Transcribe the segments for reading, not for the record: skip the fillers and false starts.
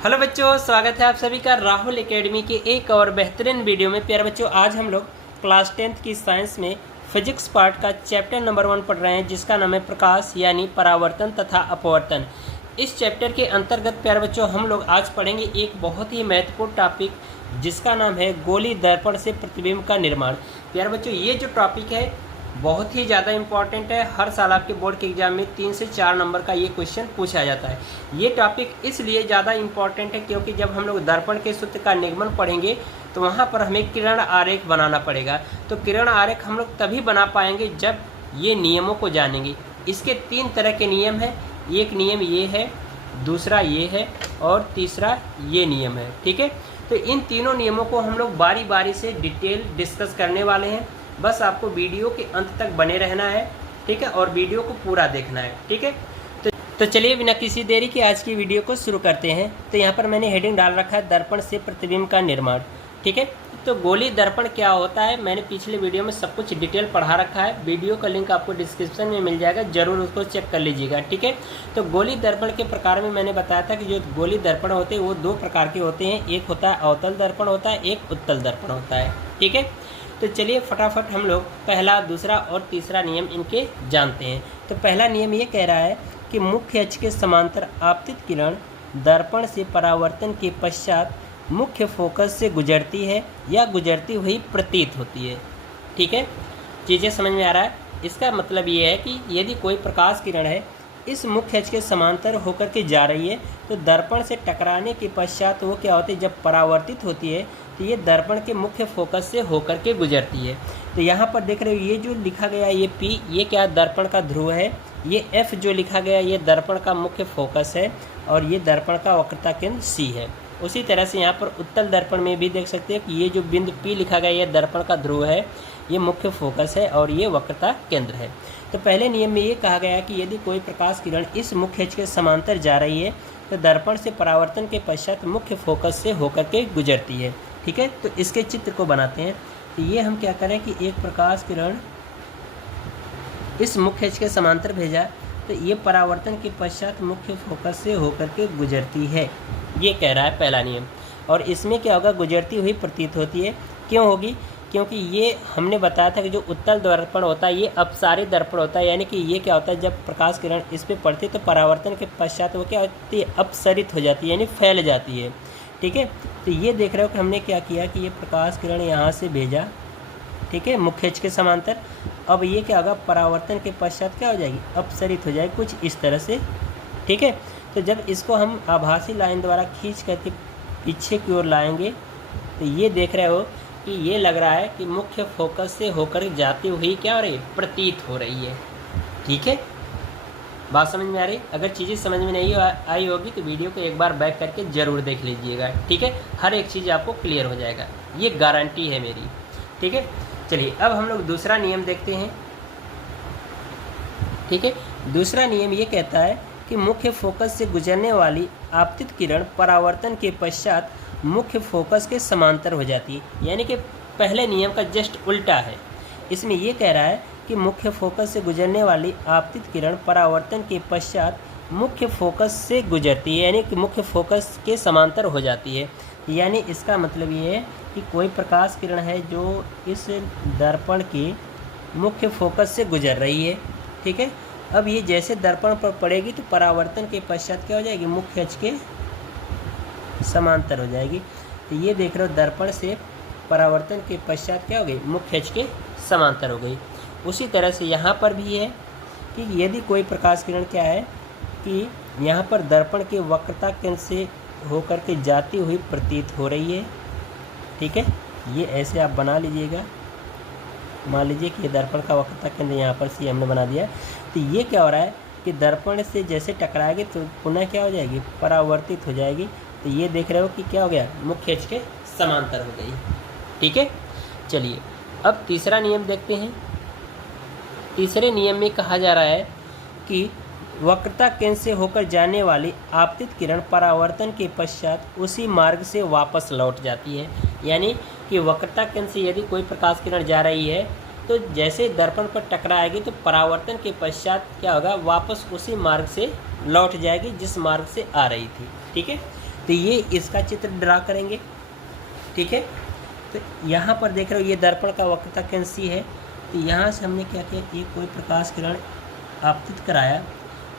Hello बच्चों, स्वागत है आप सभी का राहुल एकेडमी के एक और बेहतरीन वीडियो में। प्यारे बच्चों, आज हम लोग क्लास 10th की साइंस में फिजिक्स पार्ट का चैप्टर नंबर 1 पढ़ रहे हैं, जिसका नाम है प्रकाश यानी परावर्तन तथा अपवर्तन। इस चैप्टर के अंतर्गत प्यारे बच्चों हम लोग आज पढ़ेंगे एक बहुत ही महत्वपूर्ण टॉपिक, जिसका नाम है गोली दर्पण से प्रतिबिंब का निर्माण। प्यारे बच्चों, ये जो टॉपिक है बहुत ही ज़्यादा इम्पॉर्टेंट है। हर साल आपके बोर्ड के एग्जाम में 3 से 4 नंबर का ये क्वेश्चन पूछा जाता है। ये टॉपिक इसलिए ज़्यादा इम्पॉर्टेंट है क्योंकि जब हम लोग दर्पण के सूत्र का निगमन पढ़ेंगे तो वहाँ पर हमें किरण आरेख बनाना पड़ेगा। तो किरण आरेख हम लोग तभी बना पाएंगे जब ये नियमों को जानेंगे। इसके 3 तरह के नियम हैं। एक नियम ये है, दूसरा ये है और तीसरा ये नियम है। ठीक है, तो इन तीनों नियमों को हम लोग बारी बारी से डिटेल डिस्कस करने वाले हैं। बस आपको वीडियो के अंत तक बने रहना है, ठीक है, और वीडियो को पूरा देखना है। ठीक है, तो चलिए बिना किसी देरी के आज की वीडियो को शुरू करते हैं। तो यहाँ पर मैंने हेडिंग डाल रखा है दर्पण से प्रतिबिंब का निर्माण। ठीक है, तो गोली दर्पण क्या होता है, मैंने पिछले वीडियो में सब कुछ डिटेल पढ़ा रखा है। वीडियो का लिंक आपको डिस्क्रिप्शन में मिल जाएगा, जरूर उसको चेक कर लीजिएगा। ठीक है, तो गोली दर्पण के प्रकार में मैंने बताया था कि जो गोली दर्पण होते हैं वो 2 प्रकार के होते हैं। एक होता है अवतल दर्पण होता है, एक उत्तल दर्पण होता है। ठीक है, तो चलिए फटाफट हम लोग पहला, दूसरा और तीसरा नियम इनके जानते हैं। तो पहला नियम ये कह रहा है कि मुख्य अक्ष के समांतर आपतित किरण दर्पण से परावर्तन के पश्चात मुख्य फोकस से गुजरती है या गुजरती हुई प्रतीत होती है। ठीक है, चीज़ें समझ में आ रहा है। इसका मतलब ये है कि यदि कोई प्रकाश किरण है इस मुख्य अक्ष के समांतर होकर के जा रही है तो दर्पण से टकराने के पश्चात वो क्या होती है, जब परावर्तित होती है तो ये दर्पण के मुख्य फोकस से होकर के गुजरती है। तो यहाँ पर देख रहे हो ये जो लिखा गया ये P, ये क्या दर्पण का ध्रुव है। ये F जो लिखा गया ये दर्पण का मुख्य फोकस है और ये दर्पण का वक्रता केंद्र C है। उसी तरह से यहाँ पर उत्तल दर्पण में भी देख सकते हैं कि ये जो बिंदु P लिखा गया ये दर्पण का ध्रुव है, ये मुख्य फोकस है और ये वक्रता केंद्र है। तो पहले नियम में ये कहा गया है कि यदि कोई प्रकाश किरण इस मुख्य अक्ष के समांतर जा रही है तो दर्पण से परावर्तन के पश्चात मुख्य फोकस से होकर के गुजरती है। ठीक है, तो इसके चित्र को बनाते हैं। तो ये हम क्या करें कि एक प्रकाश किरण इस मुख्य अक्ष के समांतर भेजा तो ये परावर्तन के पश्चात मुख्य फोकस से होकर के गुजरती है, ये कह रहा है पहला नियम। और इसमें क्या होगा, गुजरती हुई प्रतीत होती है। क्यों होगी, क्योंकि ये हमने बताया था कि जो उत्तल दर्पण होता है ये अपसारी दर्पण होता है। यानी कि ये क्या होता है, जब प्रकाश किरण इस पर पड़ती है तो परावर्तन के पश्चात वो क्या होती है, अपसरित हो जाती है, यानी फैल जाती है। ठीक है, तो ये देख रहे हो कि हमने क्या किया कि ये प्रकाश किरण यहाँ से भेजा, ठीक है, मुख्य अक्ष के समांतर। अब ये क्या होगा, परावर्तन के पश्चात क्या हो जाएगी, अपसरित हो जाएगी कुछ इस तरह से। ठीक है, तो जब इसको हम आभासी लाइन द्वारा खींच करके पीछे की ओर लाएंगे तो ये देख रहे हो कि ये लग रहा है कि मुख्य फोकस से होकर जाती हुई क्या हो रही है, प्रतीत हो रही है। ठीक है, बात समझ में आ रही। अगर चीज़ें समझ में नहीं आई होगी तो वीडियो को एक बार बैक करके ज़रूर देख लीजिएगा। ठीक है, हर एक चीज़ आपको क्लियर हो जाएगा, ये गारंटी है मेरी। ठीक है, चलिए अब हम लोग दूसरा नियम देखते हैं। ठीक है, दूसरा नियम ये कहता है कि मुख्य फोकस से गुजरने वाली आपतित किरण परावर्तन के पश्चात मुख्य फोकस के समांतर हो जाती है। यानी कि पहले नियम का जस्ट उल्टा है। इसमें ये कह रहा है कि मुख्य फोकस से गुजरने वाली आपतित किरण परावर्तन के पश्चात मुख्य फोकस से गुजरती है, यानी कि मुख्य फोकस के समांतर हो जाती है। यानी इसका मतलब ये है कि कोई प्रकाश किरण है जो इस दर्पण के मुख्य फोकस से गुजर रही है। ठीक है, अब ये जैसे दर्पण पर पड़ेगी तो परावर्तन के पश्चात क्या हो जाएगी, मुख्य अक्ष के समांतर हो जाएगी। तो ये देख रहे हो दर्पण से परावर्तन के पश्चात क्या हो गई, मुख्य अक्ष के समांतर हो गई। उसी तरह से यहाँ पर भी है कि यदि कोई प्रकाश किरण क्या है कि यहाँ पर दर्पण के वक्रता केंद्र से होकर के जाती हुई प्रतीत हो रही है। ठीक है, ये ऐसे आप बना लीजिएगा। मान लीजिए कि ये दर्पण का वक्रता केंद्र यहाँ पर से हमने बना दिया। तो ये क्या हो रहा है कि दर्पण से जैसे टकराएगी तो पुनः क्या हो जाएगी, परावर्तित हो जाएगी। तो ये देख रहे हो कि क्या हो गया, मुख्य अक्ष के समांतर हो गई। ठीक है, चलिए अब तीसरा नियम देखते हैं। तीसरे नियम में कहा जा रहा है कि वक्रता केंद्र से होकर जाने वाली आपतित किरण परावर्तन के पश्चात उसी मार्ग से वापस लौट जाती है। यानी कि वक्रता केंद्र से यदि कोई प्रकाश किरण जा रही है तो जैसे दर्पण पर टकराएगी तो परावर्तन के पश्चात क्या होगा, वापस उसी मार्ग से लौट जाएगी जिस मार्ग से आ रही थी। ठीक है, तो ये इसका चित्र ड्रा करेंगे, ठीक है। तो यहाँ पर देख रहे हो ये दर्पण का वक्रता केंद्र C है। तो यहाँ से हमने क्या किया, ये कोई प्रकाश किरण आपतित कराया,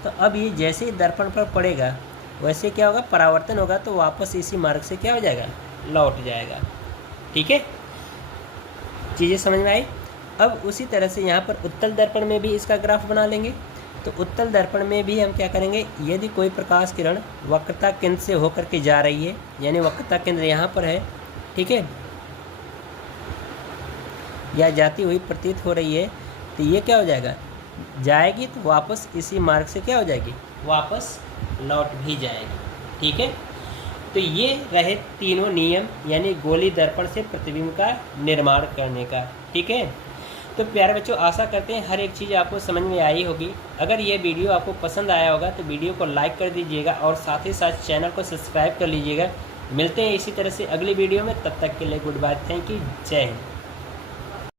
तो अब ये जैसे ही दर्पण पर पड़ेगा वैसे क्या होगा, परावर्तन होगा, तो वापस इसी मार्ग से क्या हो जाएगा, लौट जाएगा, ठीक है। चीज़ें समझ में आई। अब उसी तरह से यहाँ पर उत्तल दर्पण में भी इसका ग्राफ बना लेंगे। तो उत्तल दर्पण में भी हम क्या करेंगे, यदि कोई प्रकाश किरण वक्रता केंद्र से होकर के जा रही है, यानी वक्रता केंद्र यहाँ पर है, ठीक है, या जाती हुई प्रतीत हो रही है, तो ये क्या हो जाएगा, जाएगी तो वापस इसी मार्ग से क्या हो जाएगी, वापस लौट भी जाएगी, ठीक है। तो ये रहे तीनों नियम, यानी गोली दर्पण से प्रतिबिंब का निर्माण करने का, ठीक है। तो प्यारे बच्चों, आशा करते हैं हर एक चीज़ आपको समझ में आई होगी। अगर ये वीडियो आपको पसंद आया होगा तो वीडियो को लाइक कर दीजिएगा और साथ ही साथ चैनल को सब्सक्राइब कर लीजिएगा। मिलते हैं इसी तरह से अगली वीडियो में, तब तक के लिए गुड बाय, थैंक यू, जय हिंद।